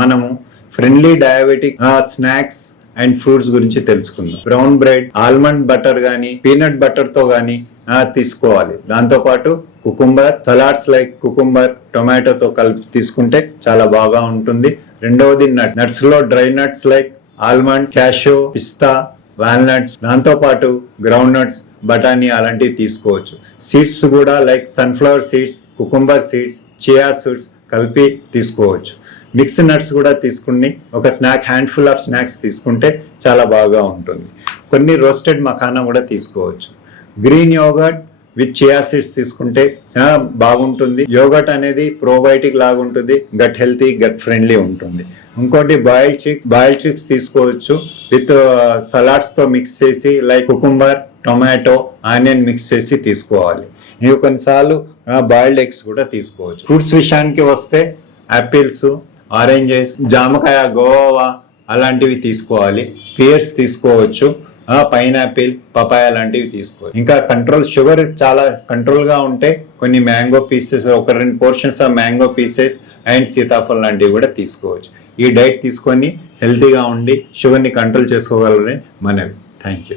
మనము friendly diabetic snacks and fruits గురించి తెలుసుకుందాం. బ్రౌన్ బ్రెడ్, ఆల్మండ్ బటర్ గానీ, పీనట్ బటర్ తో గానీ తీసుకోవాలి. దాంతో పాటు కుకుంబర్, సలాడ్స్ లైక్ కుకుంబర్, టొమాటోతో కలిపి తీసుకుంటే చాలా బాగా ఉంటుంది. రెండవది నట్స్ లో డ్రై నట్స్ లైక్ ఆల్మండ్స్, క్యాషో, పిస్తా, వాల్నట్స్, దాంతో పాటు గ్రౌండ్ నట్స్, బఠానీ అలాంటివి తీసుకోవచ్చు. సీడ్స్ కూడా like sunflower seeds, cucumber seeds, chia seeds కలిపి తీసుకోవచ్చు. మిక్స్ నట్స్ కూడా తీసుకుని ఒక హ్యాండ్ఫుల్ ఆఫ్ స్నాక్స్ తీసుకుంటే చాలా బాగా ఉంటుంది. కొన్ని రోస్టెడ్ మఖానా కూడా తీసుకోవచ్చు. Green yoghurt with chia seeds తీసుకుంటే బాగుంటుంది. యోగర్ట్ అనేది ప్రోబయోటిక్ లాగా ఉంటుంది, గట్ హెల్తీ, గట్ ఫ్రెండ్లీ ఉంటుంది. ఇంకోటి బాయిల్డ్ చిక్స్ తీసుకోవచ్చు విత్ సలాడ్స్ తో మిక్స్ చేసి like cucumber, tomato, onion mix చేసి తీసుకోవాలి. ఇవి కొన్నిసార్లు బాయిల్డ్ ఎగ్స్ కూడా తీసుకోవచ్చు. ఫ్రూట్స్ విషయానికి వస్తే యాపిల్స్, ఆరెంజెస్, జామకాయ, గోవా అలాంటివి తీసుకోవాలి. పియర్స్ తీసుకోవచ్చు. పైనాపిల్, పపాయ లాంటివి తీసుకోవచ్చు. ఇంకా షుగర్ చాలా కంట్రోల్ గా ఉంటే కొన్ని mango pieces, 1-2 portions of mango pieces and సీతాఫలం లాంటివి కూడా తీసుకోవచ్చు. ఈ డైట్ తీసుకొని హెల్తీగా ఉండి షుగర్ని కంట్రోల్ చేసుకోగలరని మనవి. Thank you.